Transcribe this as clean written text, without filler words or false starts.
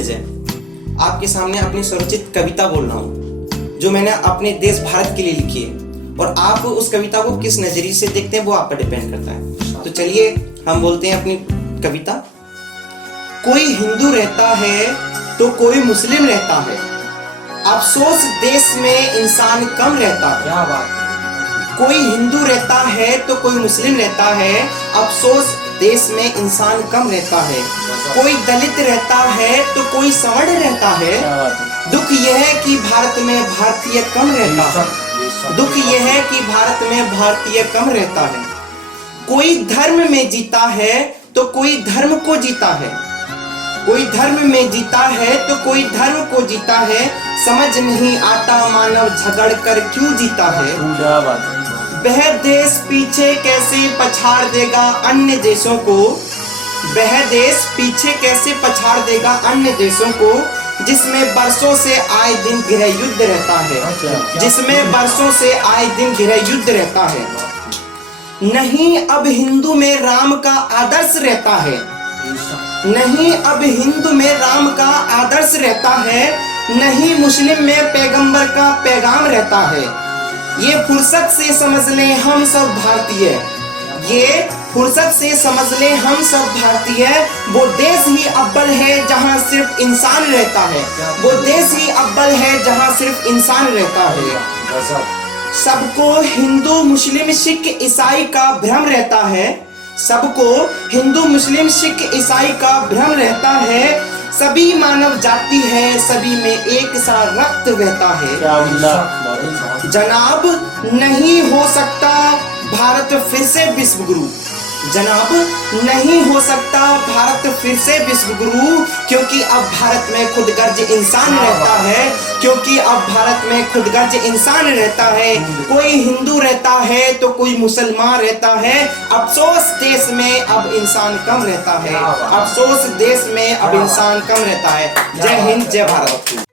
विजय, आपके सामने अपनी स्वरचित कविता बोल रहा हूँ जो मैंने अपने देश भारत के लिए लिखी है, और आप उस कविता को किस नजरिए से देखते हैं वो आप पर डिपेंड करता है। तो चलिए हम बोलते हैं अपनी कविता। कोई हिंदू रहता है तो कोई मुस्लिम रहता है, अफसोस देश में इंसान कम रहता है। क्या बात। कोई हिंदू रहता है तो कोई मुस्लिम रहता है, अफसोस देश में इंसान कम रहता है। कोई दलित रहता है तो कोई सवर्ण रहता है, दुख यह है कि भारत में भारतीय कम रहता है। दुख यह है कि भारत में भारतीय कम रहता है। कोई धर्म में जीता है तो कोई धर्म को जीता है, कोई धर्म में जीता है तो कोई धर्म को जीता है। समझ नहीं आता मानव झगड़ कर क्यों जीता है। क्या बात है। वह देश पीछे कैसे पछाड़ देगा अन्य देशों को, वह देश पीछे कैसे पछाड़ देगा अन्य देशों को, जिसमें बरसों से आए दिन गृह युद्ध रहता है, जिसमें बरसों से आए दिन गृह युद्ध रहता है। नहीं अब हिंदू में राम का आदर्श रहता है, नहीं अब हिंदू में राम का आदर्श रहता है, नहीं मुस्लिम में पैगंबर का पैगाम रहता है। ये फुर्सत से समझ लें हम सब भारतीय, ये फुर्सत से समझ लें हम सब भारतीय। वो देश ही अव्वल है जहां सिर्फ इंसान रहता है, वो देश ही अव्वल है जहां सिर्फ इंसान रहता है। सबको हिंदू मुस्लिम सिख ईसाई का भ्रम रहता है, सबको हिंदू मुस्लिम सिख ईसाई का भ्रम रहता है। सभी मानव जाति है, सभी में एक सा रक्त बहता है। जनाब नहीं हो सकता भारत फिर से विश्व गुरु, जनाब नहीं हो सकता भारत फिर से विश्व गुरु, क्योंकि अब भारत में खुदगर्ज इंसान रहता है, क्योंकि अब भारत में खुदगर्ज इंसान रहता है। कोई हिंदू रहता है तो कोई मुसलमान रहता है, अफसोस देश में अब इंसान कम रहता है, अफसोस देश में अब इंसान कम रहता है। जय हिंद, जय भारत।